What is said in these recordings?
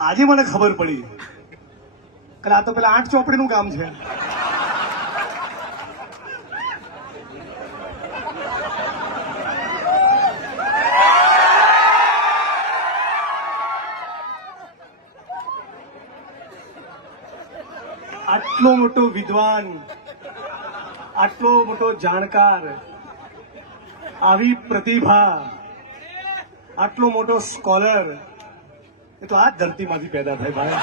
આજે મને ખબર પડી કે આ તો પેલા 8 ચોપડીનું કામ છે. આટલો મોટો વિદ્વાન, આટલો મોટો જાણકાર, આવી પ્રતિભા, આટલો મોટો સ્કોલર એ તો આ ધરતીમાંથી પેદા થાય ભાઈ.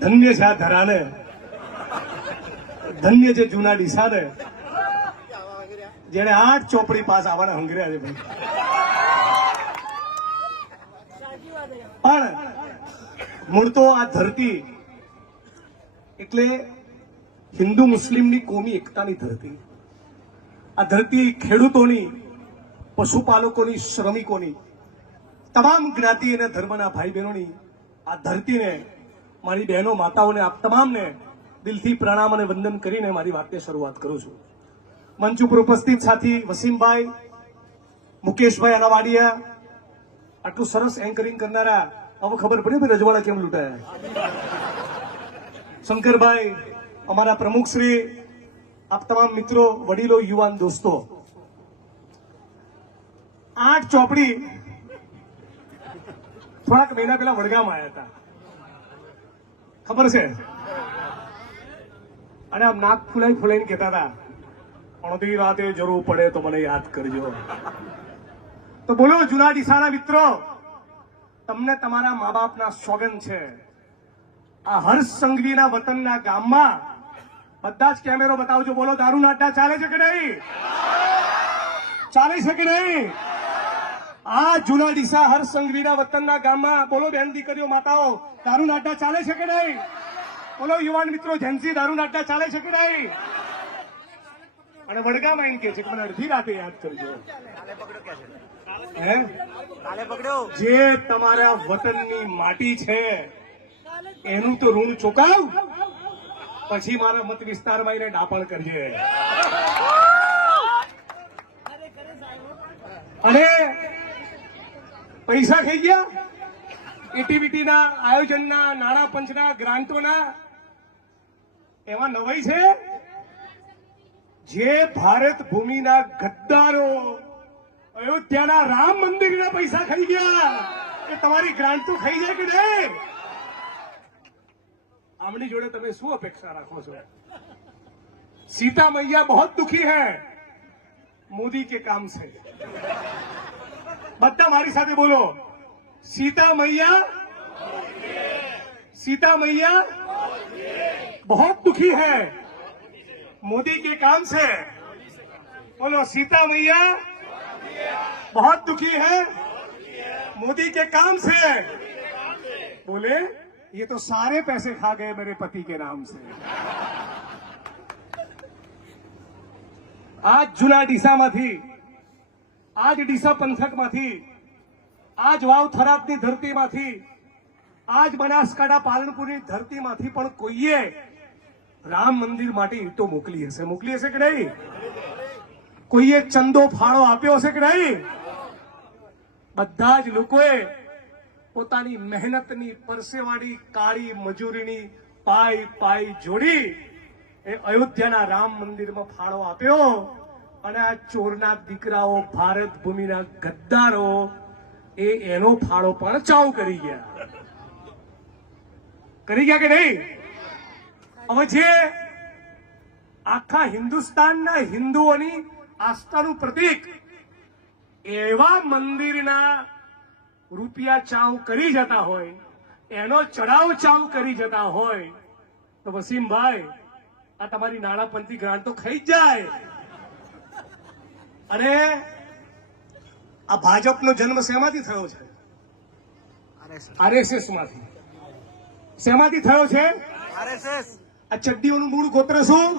ધન્ય છે આ ધરાને, ધન્ય છે જૂના ડીસાને, જેને 8 ચોપડી પાસ આવવાના હંગર્યા છે ભાઈ. પણ મૂળ તો આ ધરતી એટલે હિન્દુ મુસ્લિમની કોમી એકતાની ધરતી. આ ધરતી ખેડૂતોની, પશુપાલકોની, શ્રમિકોની, તમામ જ્ઞાતિ અને ધર્મના ભાઈ બહેનોની આ ધરતીને, મારી બહેનો માતાઓને, આપ તમામને દિલથી પ્રણામ અને વંદન કરીને મારી વાતની શરૂઆત કરું છું. મંચ ઉપર ઉપસ્થિત સાથી વસીમભાઈ, મુકેશભાઈ અનાવાડિયા, આટલું સરસ એન્કરિંગ કરનારા, હવે ખબર પડી ભાઈ રજવાડા કેમ લૂંટાયા. શંકરભાઈ, અમારા પ્રમુખશ્રી, આપ તમામ મિત્રો, વડીલો, યુવાન દોસ્તો, 8 ચોપડી થોડાક મહિના પહેલા વડગામમાં આવ્યા હતા, ખબર છે? અને આમ નાક ફૂલાઈને કહેતા હતા, અડધી રાતે જરૂર પડે તો મને યાદ કરજો. તો બોલો જૂના ડીસાના મિત્રો, તમને તમારા મા બાપના સોગન છે. આ હર્ષ સંઘવીના વતનના ગામમાં બધા જ કેમેરો બતાવજો. બોલો દારૂના અડ્ડા ચાલે છે કે નહીં? ચાલે છે કે નહીં? આ જૂના ડીસા હર્ષ સંઘવીના વતનના ગામમાં બોલો બેન દીકરીઓ, માતાઓ, દારૂના અડ્ડા ચાલે છે કે નહીં? બોલો યુવાન મિત્રો, જેન્સી, દારૂના અડ્ડા ચાલે છે કે નહીં? અને વડગામાં એમ કે છે કે મને અડધી રાતે યાદ કરજો. જે તમારા વતનની માટી છે એનું તો ઋણ ચૂકવ, પછી મારા મત વિસ્તારમાં એને ડાપણ કરજે. અને પૈસા ખાઈ ગયા એટીવીટીના આયોજનના, નાણાં પંચના, ગ્રાન્ટોના, એમાં નવાઈ છે જે ભારત ભૂમિના ગદ્દારો અયોધ્યાના રામ મંદિરના પૈસા ખાઈ ગયા એ તમારી ગ્રાન્ટ તો ખાઈ જાય કે નહીં? આમની જોડે તમે શું અપેક્ષા રાખો છો? सीता मैया बहुत दुखी है मोदी के काम से. બધા મારી સાથે બોલો, सीता मैया बहुत दुखी है मोदी के काम से. बोलो, सीता मैया बहुत दुखी है मोदी के काम से. बोले, ये तो सारे पैसे खा गए मेरे पति के नाम से. आज જૂના ડીસામાંથી, આજ ડીસા પંથકમાંથી, આજ વાવ થરાદની ધરતીમાંથી, આજ બનાસકાંઠા પાલનપુરની ધરતીમાંથી પણ કોઈએ રામ મંદિર માટે ઈંટો મોકલી હશે કે નહીં? કોઈએ ચંદો ફાળો આપ્યો હશે કે નહીં? બધા જ લોકોએ પોતાની મહેનતની, પરસેવાની, કાળી મજૂરીની પાઈ જોડી એ અયોધ્યાના રામ મંદિરમાં ફાળો આપ્યો. અને આ ચોરના દીકરાઓ, ભારત ભૂમિના ગદ્દારો એનો ફાળો પણ ચાઉ કરી ગયા કે નહીં? હવે જે આખા હિન્દુસ્તાનના હિન્દુઓની આસ્થાનું પ્રતીક એવા મંદિરના રૂપિયા ચાઉ કરી જતા હોય, એનો ચડાવ ચાઉ કરી જતા હોય, તો વસીમભાઈ, આ તમારી નાણાપંથી ગ્રાન્ટ તો ખાઈ જ જાય. અને આ ભાજપનો જન્મ શેમાંથી થયો છે? આરએસએસ માંથી. શેમાંથી થયો છે? આરએસએસ. આ ચડ્ડીઓનું મૂળ ગોત્ર શું?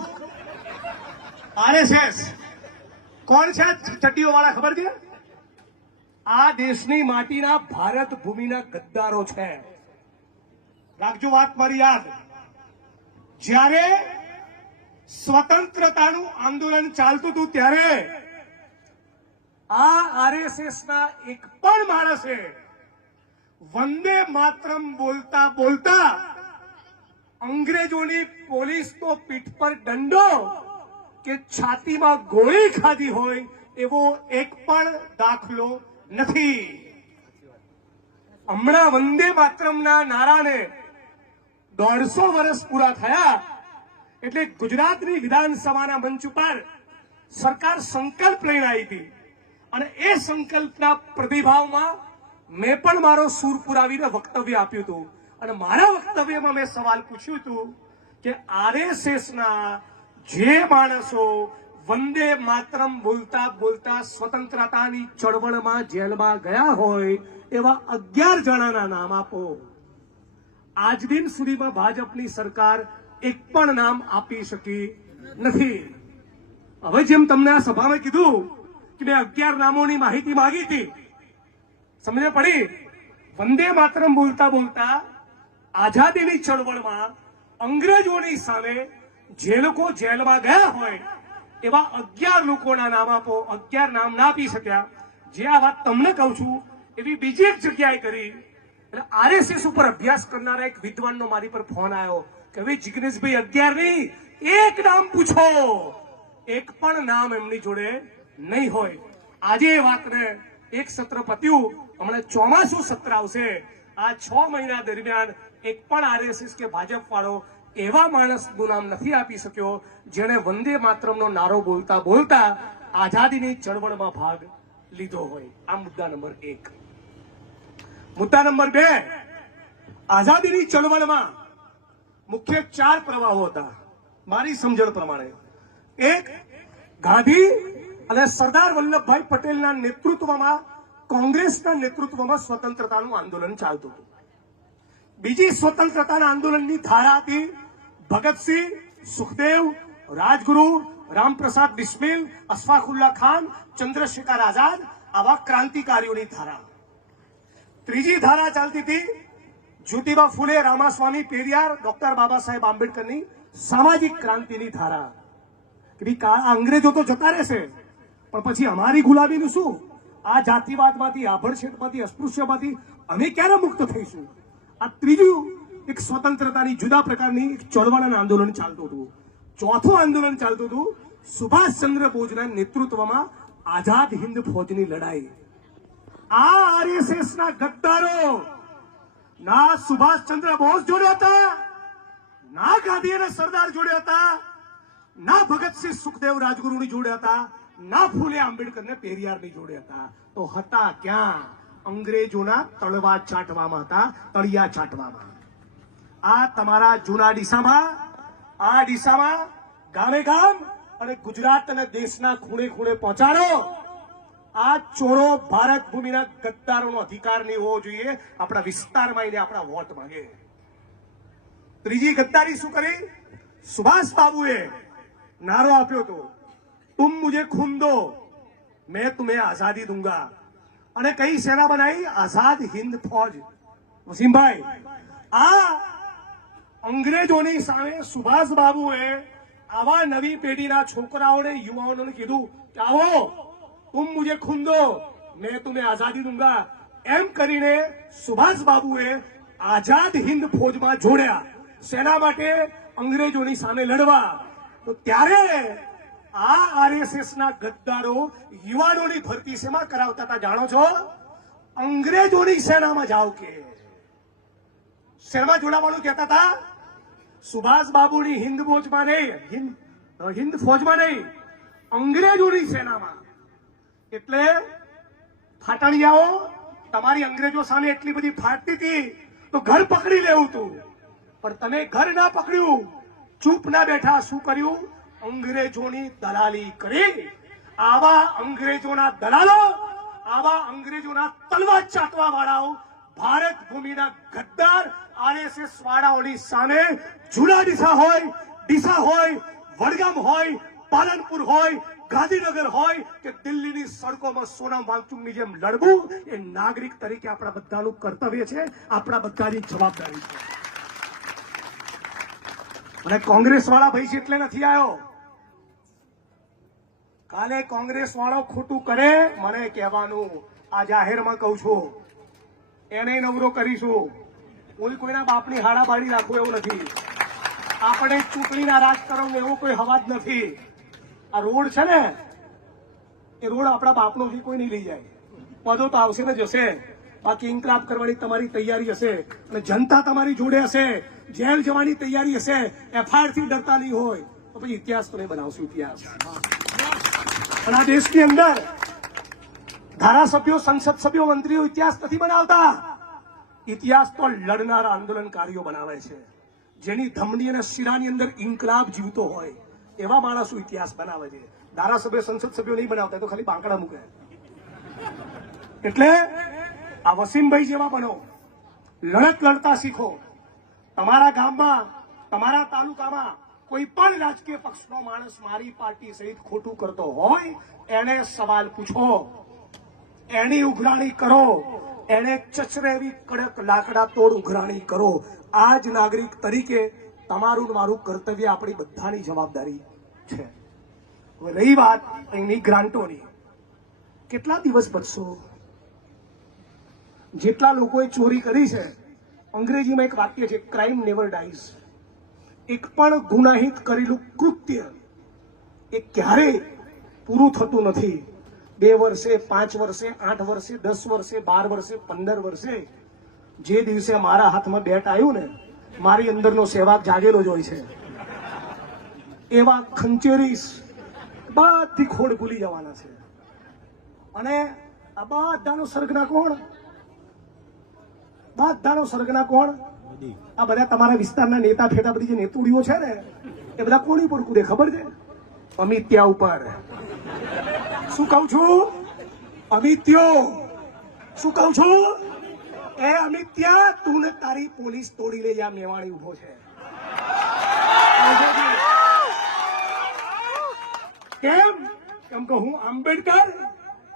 આરએસએસ. કોણ છે ચડ્ડીઓ વાળા ખબર છે? આ દેશની માટીના, ભારત ભૂમિના ગદ્દારો છે. રાખજો વાત મારી યાદ. જ્યારે સ્વતંત્રતાનું આંદોલન ચાલતું હતું ત્યારે આ આરએસએસ ના એક પણ માણસે વંદે માતરમ બોલતા બોલતા અંગ્રેજોની પોલીસ તો પીઠ પર દંડો કે છાતીમાં ગોળી ખાધી હોય એવો એક પણ દાખલો નથી. હમણાં વંદે માતરમના નારાને 150 વર્ષ પૂરા થયા એટલે ગુજરાતની વિધાનસભાના મંચ ઉપર સરકાર સંકલ્પ લઈને આવી હતી અને એ સંકલ્પના પ્રતિભાવમાં મેં પણ મારો સૂર પુરાવીને વક્તવ્ય આપ્યું હતું અને મારા વક્તવ્યમાં મેં સવાલ પૂછ્યું હતું કે આરએસએસના જે માણસો વંદે માતરમ બોલતા બોલતા સ્વતંત્રતાની ચળવળમાં જેલમાં ગયા હોય એવા 11 જણાના નામ આપો. આજ દિન સુધીમાં ભાજપની સરકાર એક પણ નામ આપી શકી નથી. હવે જેમ તમને આ સભામાં કીધું કે મેં 11 નામોની માહિતી માંગી હતી, સમજ પડી. વંદે માતરમ બોલતા બોલતા આઝાદીની ચળવળમાં અંગ્રેજોની સામે જે લોકો જેલમાં ગયા હોય એવા 11 લોકોના નામ આપો. 11 નામ ના આપી શક્યા. જે આ વાત તમને કહું છું એવી બીજી એક જગ્યાએ કરી. એટલે આરએસએસ ઉપર અભ્યાસ કરનારા એક વિદ્વાનનો મારી પર ફોન આવ્યો કે ભાઈ જિગ્નેશભાઈ 11 નહીં, એક નામ પૂછો. એક પણ નામ એમની જોડે નહીં હોય. આજે એ વાતને એક સત્ર પત્યું, હમણાં ચોમાસું સત્ર આવશે. આ 6 મહિના દરમિયાન એક પણ આરએસએસ કે ભાજપ વાળો એવા માણસનું નામ નથી આપી શક્યો જેણે વંદે માતરમનો નારો બોલતા બોલતા આઝાદીની ચળવળમાં ભાગ લીધો હોય. આ મુદ્દા નંબર 1. મુદ્દા નંબર 2, આઝાદીની ચળવળમાં મુખ્ય 4 પ્રવાહો હતા મારી સમજણ પ્રમાણે. એક, ગાંધી અને સરદાર વલ્લભભાઈ પટેલના નેતૃત્વમાં કોંગ્રેસના નેતૃત્વમાં સ્વતંત્રતાનું આંદોલન ચાલતું હતું. બીજી સ્વતંત્રતાના આંદોલનની ધારા હતી ભગતસિંહ, સુખદેવ, રાજગુરુ, રામપ્રસાદ બિસ્મિલ, અશફાકુલ્લા ખાન, ચંદ્રશેખર આઝાદ આવા ક્રાંતિકારીઓની ધારા. ત્રીજી ધારા ચાલતી હતી જ્યોતિબા ફૂલે, રામાસ્વામી પેરિયાર, ડોક્ટર બાબા સાહેબ આંબેડકરની સામાજિક ક્રાંતિની ધારા. કે ભાઈ અંગ્રેજો તો જતા રહેશે પણ પછી અમારી ગુલામીનું શું? આ જાતિવાદમાંથી, આભડછેટમાંથી, અસ્પૃશ્યમાંથી અમે ક્યારે મુક્ત થઈશું? આ ત્રીજું એક સ્વતંત્રતાની જુદા પ્રકારની એક ચળવળ અને આંદોલન ચાલતું હતું. ચોથું આંદોલન ચાલતું હતું સુભાષચંદ્ર બોઝના નેતૃત્વમાં આઝાદ હિન્દ ફૌજની લડાઈ. આ આરએસએસના ગદ્દારો ના સુભાષચંદ્ર બોઝ જોડે હતા, ના ગાંધી અને સરદાર જોડે હતા, ના ભગતસિંહ, સુખદેવ, રાજગુરુની જોડે હતા, ના ફૂલે આંબેડકરને પેરિયારની જોડે હતા. તો હતા ક્યાં? અંગ્રેજોના તળવા ચાટવામાં હતા, તળિયા ચાટવામાં. આ તમારા જૂના ડીસામાં, આ ડીસામાં ગામે ગામ અને ગુજરાત અને દેશના ખૂણે ખૂણે પહોંચાડો. આ ચોરો ભારત ભૂમિના ગદ્દારોનો અધિકાર નહીં હોવો જોઈએ આપણા વિસ્તારમાં આવીને આપણા વોટ માંગે. ત્રીજી ગદ્દારી શું કરી? સુભાષ બાબુએ નારો આપ્યો હતો, તુમ મુझे खून दो मैं तुम्हें आजादी दूंगा. અને કઈ સેના બનાવી? આઝાદ હિન્દ ફૌજ. વસીમભાઈ, આ અંગ્રેજોની સામે સુભાષ બાબુએ આવા નવી પેઢીના છોકરાઓને, યુવાઓને કીધું કે આવો, તુમ મુझे खून दो मैं तुम्हें आजादी दूंगा. એમ કરીને સુભાષ બાબુએ આઝાદ હિન્દ ફૌજમાં જોડ્યા. સેના માટે? અંગ્રેજોની સામે લડવા. તો ત્યારે આ આરએસએસના ગદ્દારો યુવાનોની ભરતી શેમાં કરાવતા હતા જાણો છો? અંગ્રેજોની સેનામાં જાઓ કે શેમાં જોડાવાનું કહેતા હતા? સુભાષ બાબુની હિન્દ ફૌજમાં નહીં, હિન્દ ફૌજમાં નહીં, અંગ્રેજોની સેનામાં. એટલે ફાટણિયાઓ, તમારી અંગ્રેજો સામે એટલી બધી ફાટતી હતી તો ઘર પકડી લેવું હતું, પણ તમે ઘર ના પકડ્યું, ચૂપ ના બેઠા. શું કર્યું? અંગ્રેજોની દલાલી કરી. આવા અંગ્રેજોના દલાલો, આવા અંગ્રેજોના તલવાર ચાટવા વાળાઓ ભારત ભૂમિના ગદ્દાર આરએસએસ વાળાઓની સામે જૂના ડીસા હોય, વડગામ હોય, પાલનપુર હોય, ગાંધીનગર હોય કે દિલ્હીની સડકોમાં સોનમ વાંગચુકની જેમ લડવું એ નાગરિક તરીકે આપણા બધાનું કર્તવ્ય છે, આપણા બધાની જવાબદારી છે. અને કોંગ્રેસ વાળા ભાઈ છે એટલે નથી આવ્યો. કાલે કોંગ્રેસ વાળો ખોટું કરે મને કહેવાનું, આ જાહેરમાં કહું છું. એને નવરો કરીશું. કોઈ કોઈના બાપની હાડાબાડી રાખવું એવું નથી. આપણે ચૂંટણીના રાજકારણ એવો કોઈ હવા જ નથી. આ રોડ છે ને, એ રોડ આપણા બાપનો કોઈ નહીં લઈ જાય. પદો તો આવશે ને જશે, બાકી ઇન્કલાબ કરવાની તમારી તૈયારી હશે અને જનતા તમારી જોડે હશે, જેલ જવાની તૈયારી હશે, એફઆઈઆર થી ડરતા નહીં હોય તો પછી ઇતિહાસ તો નહીં બનાવશું. ઇતિહાસ પણ આ દેશની અંદર ધારાસભ્યો, સંસદ સભ્યો, મંત્રીઓ ઇતિહાસ નથી બનાવતા. ઇતિહાસ તો લડનારા આંદોલનકારીઓ બનાવે છે. જેની ધમની અને શિરાની અંદર ઇન્કલાબ જીવતો હોય એવા માણસો ઇતિહાસ બનાવે છે. ધારાસભ્ય, સંસદ સભ્યો નહીં બનાવતા, તો ખાલી બાંકડા મૂકે. એટલે આ વસીમભાઈ જેવા બનો, લડત લડતા શીખો. તમારા ગામમાં, તમારા તાલુકામાં કોઈ પણ રાજકીય પક્ષનો માણસ મારી પાર્ટી સહિત ખોટું કરતો હોય એને સવાલ પૂછો, એની ઉઘરાણી કરો, એને ચચરેવી કડક લાકડા તોડ ઉઘરાણી કરો. આ જ નાગરિક તરીકે તમારું મારું કર્તવ્ય, આપણી બધાની જવાબદારી છે. હવે રહી વાત અહીંની ગ્રાન્ટોની, કેટલા દિવસ બચશો? જેટલા લોકોએ ચોરી કરી છે, અંગ્રેજીમાં એક વાક્ય છે, ક્રાઇમ નેવર ડાઈઝ. એક પણ ગુનાહિત કરેલું કૃત્ય એ ક્યારેય પૂરું થતું નથી. 2 વર્ષે, 5 વર્ષે, 8 વર્ષે, 10 વર્ષે, 12 વર્ષે, 15 વર્ષે, જે દિવસે મારા હાથમાં બેટ આવ્યું ને, મારી અંદરનો સેવાક જાગેલો જ હોય છે. એવા ખંચેરીસ બધી ખોડ ભૂલી જવાના છે. અને આ બધાનો સરગના કોણ? બધાનો સરગના કોણ? આ બધા તમારા વિસ્તારના નેતા ફેટા, બધી જે નેતુડીઓ છે ને, એ બધા કોની પર કૂદે ખબર છે? અમિત્યા ઉપર. શું કહું છું? અમિત્યો. શું કહું છું? એ અમિત્યા, તું ને તારી પોલીસ તોડી લે, જા મેવાણી ઉભો છે. કેમ કે હું આંબેડકર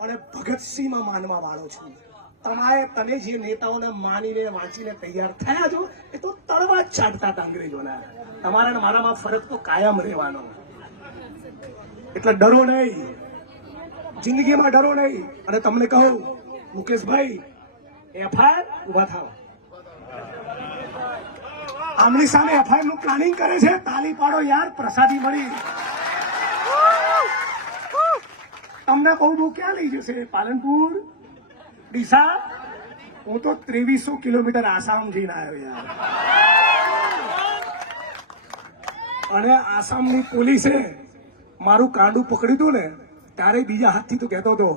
અને ભગતસિંહમાં માનવા વાળો છું. તમે જે નેતાઓને માનીને વાંચીને તૈયાર થયા છો, એ તો તળવા જ ચાટતા હતા અંગ્રેજોના. તમારા ને મારામાં ફરક તો કાયમ રહેવાનો. એટલે ડરો નહીં, જિંદગીમાં ડરો નહીં. અને તમને કહું, મુકેશભાઈ, એફઆઈઆર ઉભા થાવ. આમની સામે એફઆઈઆર નું પ્લાનિંગ કરે છે, તાલી પાડો યાર, પ્રસાદી મળી. તમને બહુ ક્યાં લઈ જશે? પાલનપુર, ડીસા? હું તો 2300 કિલોમીટર આસામ જઈને આવ્યો યાર. અને આસામની પોલીસે મારું કાંડું પકડ્યું હતું ને, ત્યારે બીજા હાથથી તો કહેતો હતો,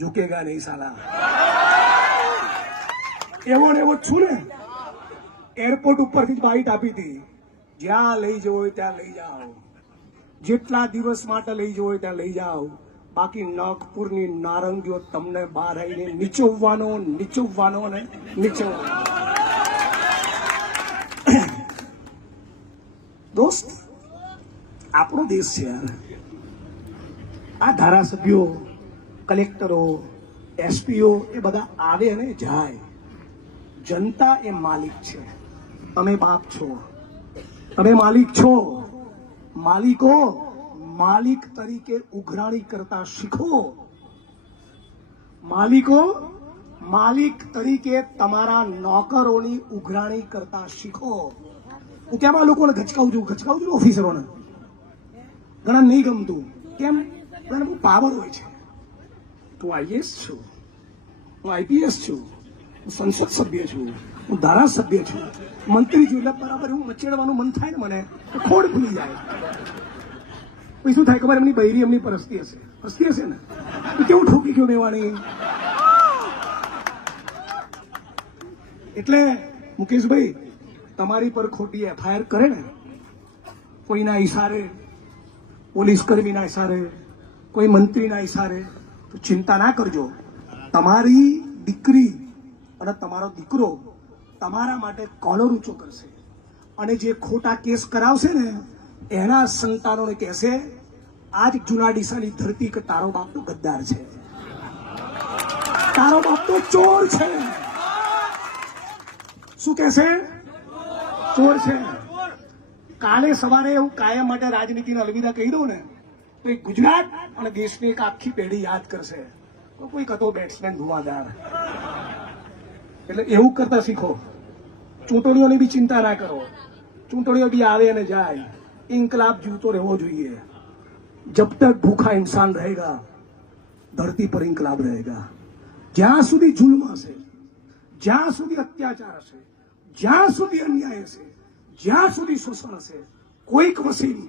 ઝુકેગા નહીં સાલા. એવો ને એવો જ છું ને. એરપોર્ટ ઉપરથી જ બાઈટ આપી હતી, જ્યાં લઈ જવો હોય ત્યાં લઈ જાઓ, જેટલા દિવસ માટે લઈ જવો હોય ત્યાં લઈ જાઓ, બાકી નાગપુરની નારંગીઓ તમને બહાર આવીને નીચોવવાનો ને નીચોવવાનો. દોસ્ત, આપણો દેશ છે યાર. આ ધારાસભ્યો, કલેક્ટરો, એસપીઓ એ બધા આવે અને જાય. જનતા એ માલિક છે. તમે બાપ છો, તમે માલિક છો. માલિકો માલિક તરીકે ઉઘરાણી કરતા શીખો. માલિકો માલિક તરીકે તમારા નોકરોની ઉઘરાણી કરતા શીખો. હું કેમ આ લોકોને ગચકાવું છું ઓફિસરોને. ઘણા નહીં ગમતું. કેમ? ઘણા બહુ પાવર હોય છે. તું આઈએસ છું, હું આઈપીએસ છું, હું સંસદ સભ્ય છું, હું ધારાસભ્ય છું, મંત્રી છું, એટલે બરાબર હું મચેડવાનું મન થાય ને મને, તો ખોડ ભૂલી જાય. પછી શું થાય ખબર? એમની બૈરી એમની પર હસતી હશે ને, તો કેવું ઠોકી ગયો મેવાણી. એટલે મુકેશભાઈ, તમારી પર ખોટી એફઆઈઆર કરે ને, કોઈના ઈશારે, પોલીસ કર્મીના ઈશારે, કોઈ મંત્રીના ઈશારે, તો ચિંતા ના કરજો. તમારી દીકરી અને તમારો દીકરો તમારા માટે કોલર ઊંચો કરશે. અને જે ખોટા કેસ કરાવશે ને, એના સંતાનોને કહેશે, આજ જૂના ડીસાની ધરતી કે તારો બાપ તો ગદ્દાર છે, તારો બાપ તો ચોર છે. શું કહેશે? ચોર છે. કાલે સવારે હું કાયમ માટે રાજનીતિને અલવિદા કહી દઉં ને, તો ગુજરાત અને દેશની એક આખી પેઢી યાદ કરશે, તો કોઈ કતો બેટ્સમેન ધુવાદાર. એટલે એવું કરતા શીખો. ચૂંટણીઓની બી ચિંતા ના કરો. ચૂંટણીઓ બી આવે અને જાય. ઇન્કલાબ જીવતો રહેવો જોઈએ. जब तक भूखा इंसान रहेगा धरती पर इंकलाब रहेगा. જ્યાં સુધી જુલ્મ હશે, જ્યાં સુધી અત્યાચાર હશે, જ્યાં સુધી અન્યાય હશે, જ્યાં સુધી શોષણ હશે, કોઈક વસીમ,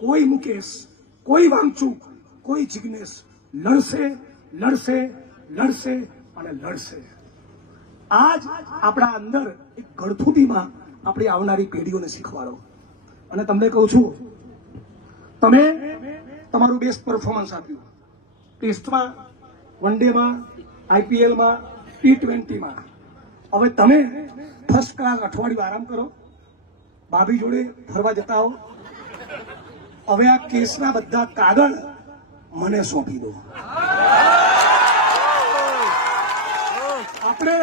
કોઈ મુકેશ, કોઈ વાંચુક, કોઈ જિગ્નેશ લડશે, લડશે, લડશે અને લડશે. આજ આપણા અંદર એક ગળથુટીમાં આપણી આવનારી પેઢીઓને શીખવાડો. અને તમને કહું છું, તમે તમારું બેસ્ટ પરફોર્મન્સ આપ્યું ટેસ્ટમાં, વન ડેમાં, આઈપીએલમાં, T20માં. હવે તમે ફર્સ્ટ ક્લાસ અઠવાડિયું આરામ કરો, ભાભી જોડે ફરવા જતા હો. હવે આ કેસના બધા કાગળ મને સોંપી દો. આપણે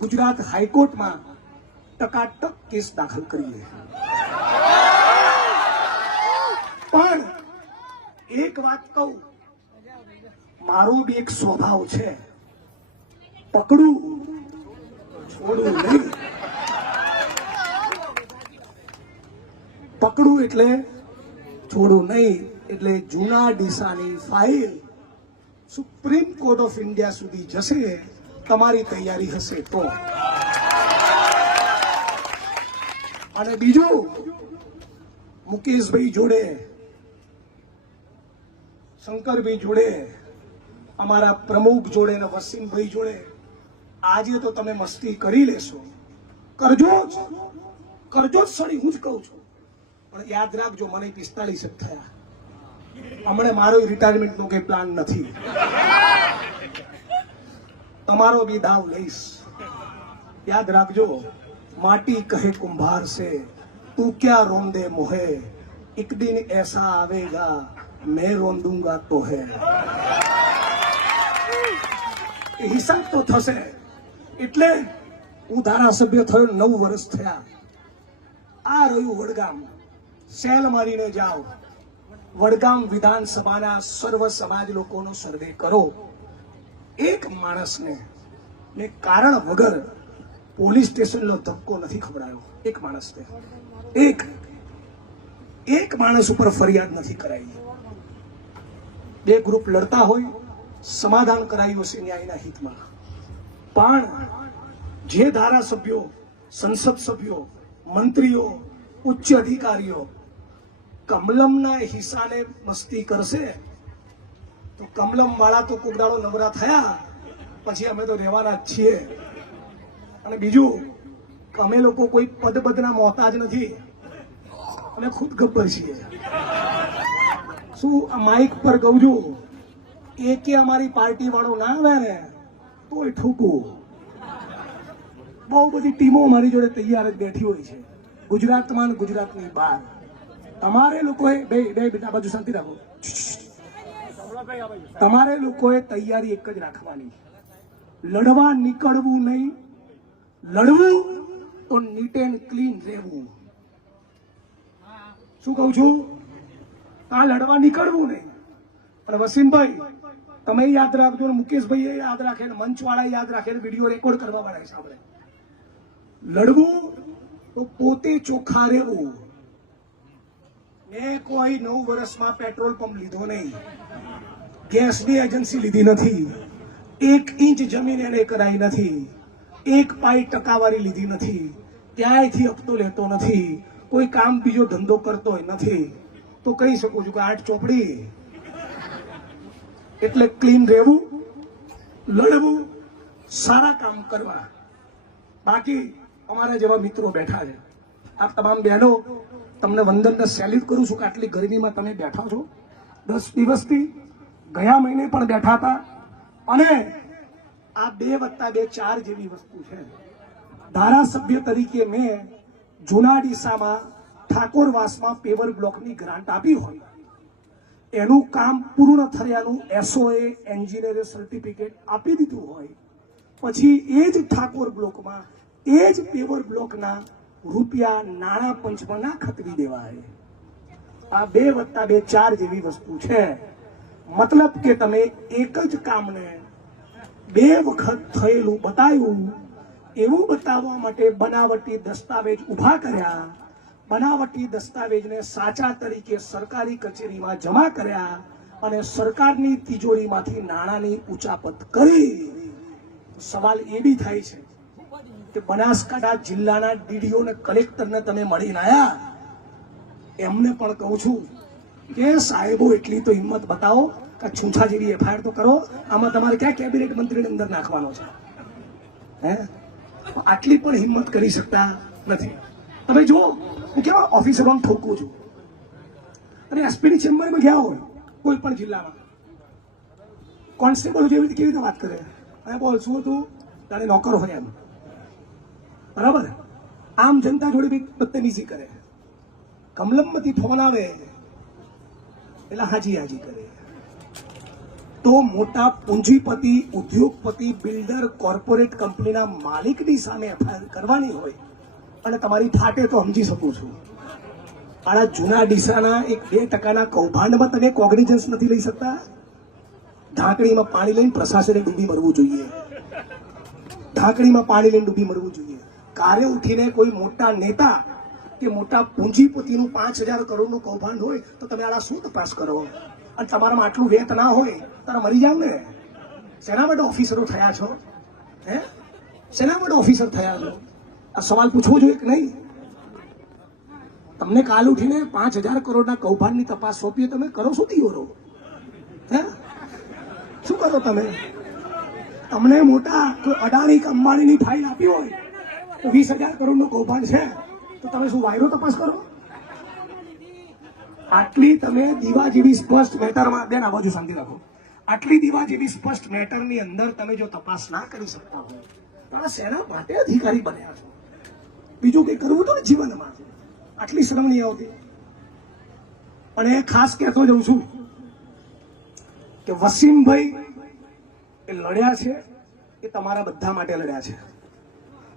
ગુજરાત હાઈકોર્ટમાં ટકાટક કેસ દાખલ કરીએ. પણ એક વાત કહું, મારો બી એક સ્વભાવ છે, પકડું છોડું નહીં. પકડું એટલે છોડું નહીં. એટલે જૂના ડીસાની file Supreme Court of India સુધી જશે, તમારી તૈયારી હશે તો. અને બીજું, મુકેશભાઈ જોડે, શંકરભાઈ જોડે, અમારા પ્રમુખ જોડે ને વસીમભાઈ જોડે આજે તો તમે મસ્તી કરી લેશો. કરજો જ સળી, હું જ કહું છું. પણ યાદ રાખજો, મને 45 જ થયા. હમણાં મારો રિટાયરમેન્ટનો કઈ પ્લાન નથી. તમારો બી દાવ લઈશ. યાદ રાખજો, માટી કહે કુંભાર से तू क्या रोंदे मोहे, एक दिन ऐसा आवेगा मैं रोन दूंगा तो है. હિસાબ તો થશે. એટલે હું ધારાસભ્ય થયો 9 વર્ષ થયા. આ રહ્યું વડગામ. સેલ મારીને જાઓ, વડગામ વિધાનસભાના સર્વ સમાજ લોકોનો સર્વે કરો. એક માણસને મેં કારણ વગર પોલીસ સ્ટેશનનો ધક્કો નથી ખવડાવ્યો. એક માણસને, એક માણસ ઉપર ફરિયાદ નથી કરાઈ. 2 ગ્રુપ લડતા હોય, સમાધાન કરાયું હશે ન્યાયના હિતમાં. પણ જે ધારાસભ્યો, સંસદ સભ્યો, મંત્રીઓ, ઉચ્ચ અધિકારીઓ કમલમના હિસ્સાને મસ્તી કરશે તો કમલમ વાળા તો કોક દાડો નવરા થયા પછી અમે તો રહેવાના જ છીએ. અને બીજું, અમે લોકો કોઈ પદબદના મોહતાજ નથી. અમે ખુદ ગબ્બર છીએ. શું આ માઇક પર કહું છું, એકે અમારી પાર્ટી વાળો ના આવે ને તોય ઠોકું. બહુ બધી ટીમો અમારી જોડે તૈયાર જ બેઠી હોય છે, ગુજરાતમાં અને ગુજરાતની બહાર. તમારે લોકોએ બે બેટા બાજુ શાંતિ રાખો. તમારે લોકોએ તૈયારી એક જ રાખવાની, લડવા નીકળવું નહીં. લડવું તો નીટ એન્ડ ક્લીન રહેવું. શું કહું છું? આ લડવા નીકળવું નહીં. અને વસીમભાઈ તમે યાદ રાખજો, મુકેશભાઈ યાદ રાખે, મંચવાળા યાદ રાખે, વિડીયો રેકોર્ડ કરવા વાળા છે. આપણે લડવું તો પોતે ચોખ્ખા રહેવું. મેં કોઈ 9 વર્ષમાં પેટ્રોલ પંપ લીધો નહીં, ગેસની એજન્સી લીધી નથી, 1 ઇંચ જમીન એને કરાઈ નથી, 1 પાઈ ટકાવારી લીધી નથી, ક્યાંયથી હપ્તો લેતો નથી, કોઈ કામ બીજો ધંધો કરતો નથી. તો કહી શકું છું કે 8 ચોપડી. એટલે ક્લીન રહેવું, લડવું, સારા કામ કરવા. બાકી અમારા જેવા મિત્રો બેઠા છે. આ તમામ બહેનો, તમને વંદનને સેલ્યુટ કરું છું કે આટલી ગરમીમાં તમે બેઠા છો. 10 દિવસથી, ગયા મહિને પણ બેઠા હતા. અને આ 2+2 4 જેવી વસ્તુ છે. ધારાસભ્ય તરીકે મેં જૂના ડીસામાં ઠાકોરવાસમાં પેવર બ્લોકની ગ્રાન્ટ આપી હોય, એનું કામ પૂર્ણ થયાનું SOA એન્જિનિયરે સર્ટિફિકેટ આપી દીધું હોય, પછી એ જ ઠાકોર બ્લોકમાં એ જ પેવર બ્લોકના રૂપિયા નાણાં પંચમાં ના ખતરી દેવાય. આ 2+2 4 જેવી વસ્તુ છે. મતલબ કે તમે એક જ કામને 2 વખત થયેલું બતાવ્યું. એવું બતાવવા માટે બનાવટી દસ્તાવેજ ઊભા કર્યા. બનાવટી દસ્તાવેજને સાચા તરીકે સરકારી કચેરીમાં જમા કર્યા અને સરકારની તિજોરીમાંથી નાણાંની ઉચાપત કરી. સવાલ એ બી થાય છે કે બનાસકાંઠા જિલ્લાના ડીડીઓ અને કલેક્ટરને તમે મળીને આવ્યા, એમને પણ કહું છું કે સાહેબો એટલી તો હિંમત બતાવો કે છૂછા જેવી એફઆઈઆર તો કરો. આમાં તમારે ક્યાં કેબિનેટ મંત્રીની અંદર નાખવાનો છે? હે, આટલી પણ હિંમત કરી શકતા નથી. તમે જુઓ, હું કેવા ઓફિસરોને ઠોકું છું, અને એસપીની ચેમ્બરમાં ગયા હોય કોઈ પણ જિલ્લામાં, કોન્સ્ટેબલ જેવી કેવી રીતે વાત કરે, અને બોલ શું તું તારે નોકર હોય એમ, બરાબર? આમ જનતા જોડે બી બદતમીજી કરે. કમલમમાંથી ફોન આવે એટલે હાજી હાજી કરે. તો મોટા પૂંજીપતિ, ઉદ્યોગપતિ, બિલ્ડર, કોર્પોરેટ કંપનીના માલિકની સામે એફઆઈઆર કરવાની હોય અને તમારી ફાટે તો સમજી શકું છું. આના જૂના ડીસાના 1-2% કૌભાંડમાં તમે કોગ્નિઝન્સ નથી લઈ શકતા. ઢાંકણીમાં પાણી લઈને પ્રશાસને ડૂબી મરવું જોઈએ. ઢાંકણીમાં પાણી લઈને ડૂબી મરવું જોઈએ. કારે ઉઠીને કોઈ મોટા નેતા કે મોટા પૂંજીપતિનું 5,000 કરોડનું કૌભાંડ હોય તો તમે આના શું તપાસ કરો? અને તમારામાં આટલું વેત ના હોય તારે મરી જાવ ને. શેના માટે ઓફિસરો થયા છો? હે, શેના માટે ઓફિસર થયા છો? આ સવાલ પૂછવો જોઈએ કે નહીં? તમને કાલ ઉઠીને 5,000 કરોડના કૌભાંડની તપાસ સોંપીએ, તમે કરો શું દિયોરો? હે, શું કરો તમે? તમને મોટા કોઈ અડાણી કે અંબાણીની ફાઇલ આપી હોય તો 20,000 કરોડનું કૌભાંડ છે તો તમે શું વાયરો તપાસ કરો? આટલી તમે દીવા જેવી સ્પષ્ટ મેટરમાં, બેન આ બાજુ શાંતિ રાખો, આટલી દીવા જેવી સ્પષ્ટ મેટરની અંદર તમે જો તપાસ ના કરી શકતા હોય તો આ શેના માટે અધિકારી બન્યા છો? બીજું કંઈ કરવું હતું ને જીવનમાં? આટલી શરમ નહીં આવતી? અને ખાસ કહેતો જઉં છું કે વસીમભાઈ એ લડ્યા છે, એ તમારા બધા માટે લડ્યા છે.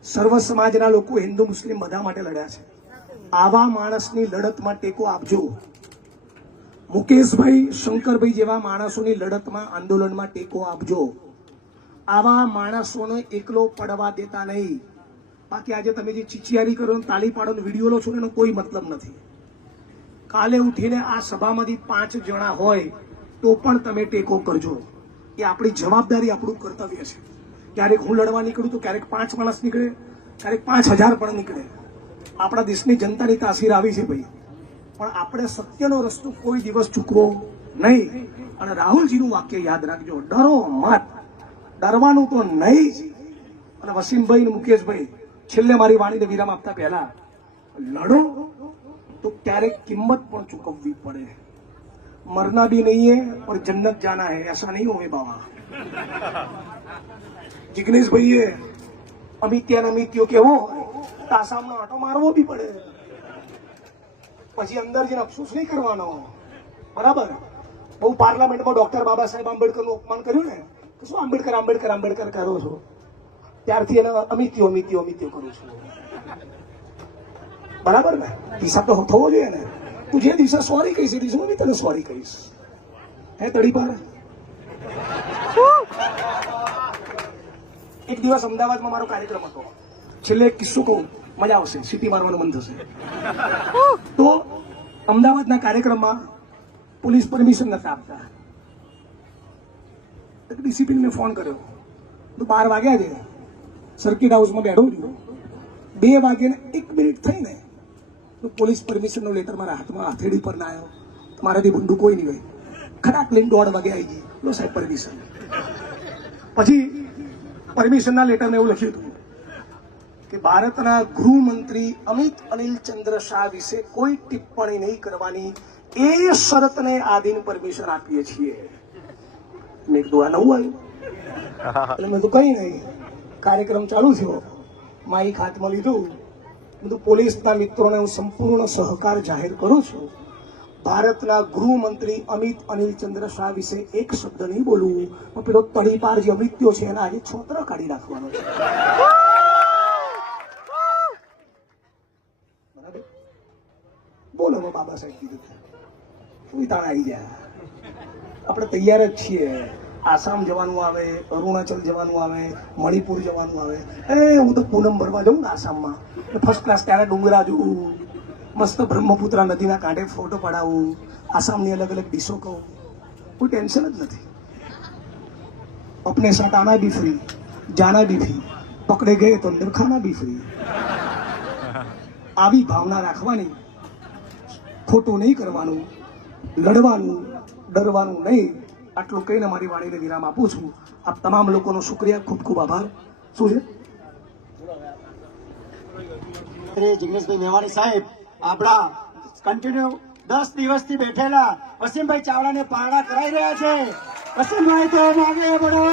સર્વ સમાજના લોકો, હિન્દુ મુસ્લિમ બધા માટે લડ્યા છે. આવા માણસની લડતમાં ટેકો આપજો. મુકેશભાઈ, શંકરભાઈ જેવા માણસોની લડતમાં, આંદોલનમાં ટેકો આપજો. આવા માણસોને એકલો પડવા દેતા નહીં. બાકી આજે તમે જે ચીચિયારી કરો, તાળી પાડો, વિડીયો લો છો એનો કોઈ મતલબ નથી. કાલે ઉઠીને આ સભામાંથી 5 જણા હોય તો પણ તમે ટેકો કરજો. એ આપણી જવાબદારી, આપણું કર્તવ્ય છે. ક્યારેક હું લડવા નીકળું તો ક્યારેક 5 માણસ નીકળે, ક્યારેક 5,000 પણ નીકળે. આપણા દેશની જનતાની તાસીર આવી છે ભાઈ, પણ આપણે સત્યનો રસ્તો કોઈ દિવસ ચૂકવો નહીં. અને રાહુલજીનું વાક્ય યાદ રાખજો, ડરો મત. ડરવાનું તો નહીં જ. અને વસીમભાઈ અને મુકેશભાઈ, છેલ્લે મારી વાણીને વિરામ આપતા પહેલા, લડો તો ક્યારેક કિંમત પણ ચૂકવવી પડે. मरना भी नहीं है और जन्नत जाना है, ऐसा नहीं होवे बाबा. जिग्नेश भाई अमित्यो કેવો તાસામનો આટો મારવો બી પડે, પછી અંદર જઈને અફસોસ નહીં કરવાનો, બરાબર? બહુ પાર્લામેન્ટમાં ડોક્ટર બાબા સાહેબ આંબેડકરનું અપમાન કર્યું ને, તો શું આંબેડકર આંબેડકર આંબેડકર કરો છો, ત્યારથી એને અમિત્યો કરું છું, બરાબર ને? હિસાબ તો થવો જોઈએ ને. તું જે દિવસે સોરી કહીશ એ દિવસે હું બી તને સોરી કહીશ. હે તડી પર એક દિવસ અમદાવાદમાં મારો કાર્યક્રમ હતો. છેલ્લે એક કિસ્સો કહું, મજા આવશે, સિટી મારવાનું મન થશે. તો અમદાવાદના કાર્યક્રમમાં પોલીસ પરમિશન નથી આપતા. ડિસિપ્લિનને ફોન કર્યો તો 12 વાગ્યા છે, સર્કિટ હાઉસમાં બેઠો છું. 2 વાગ્યાને 1 મિનિટ થઈને તો પોલીસ પરમિશનનો લેટર મારા હાથમાં હથેળી પર ના આવ્યો. મારાથી બુંડું કોઈ નહીં હોય. ખરાક લઈને 1:30 વાગે આવી ગઈ. લો સાહેબ પરમિશન. પછી પરમિશનના લેટરમાં એવું લખ્યું હતું કે ભારતના ગૃહમંત્રી અમિત અનિલ ચંદ્ર શાહ વિશે કોઈ ટિપ્પણી નહીં કરવાની, એ શરતને આધીન પરમિશન આપીએ છીએ. મેં કીધું આ નવું આવ્યું, એટલે મેં તો કઈ નહીં. કાર્યક્રમ ચાલુ થયો, માઇક હાથમાં લીધું, બધું પોલીસના મિત્રોને હું સંપૂર્ણ સહકાર જાહેર કરું છું. ભારતના ગૃહમંત્રી અમિત અનિલ ચંદ્ર શાહ વિશે એક શબ્દ નહીં બોલવું. પેલો તળીપાર જે અમિત્યો છે એના આજે છોતરા કાઢી નાખવાનો છે, બરાબર? બોલો બાબા સાહેબ કીધું, શું તાણ આવી ગયા, આપણે તૈયાર જ છીએ. આસામ જવાનું આવે, અરુણાચલ જવાનું આવે, મણિપુર જવાનું આવે. હું તો પૂનમ ભરવા જાઉં ને આસામમાં, ફર્સ્ટ ક્લાસ ત્યારે ડુંગરા જોઉં, મસ્ત બ્રહ્મપુત્રા નદીના કાંઠે ફોટો પડાવું, આસામની અલગ અલગ ડીશો કહું, કોઈ ટેન્શન જ નથી. अपने साथ आना भी फ्री, जाना भी फ्री, पकड़े गए तो अंदर खाना भी फ्री. આવી ભાવના રાખવાની, ખોટું નહીં કરવાનું, લડવાનું, ડરવાનું નહીં. આટલું કહીને મારી વાણીને વિરામ આપું છું. આપ તમામ લોકોનો શુક્રિયા, ખૂબ ખૂબ આભાર. શું છે જિગ્નેશભાઈ મેવાણી સાહેબ આપણા કન્ટિન્યુ 10 દિવસથી બેઠેલા વસીમભાઈ ચાવડાને પારણા કરાઈ રહ્યા છે. વસીમભાઈ તો આગે બઢો.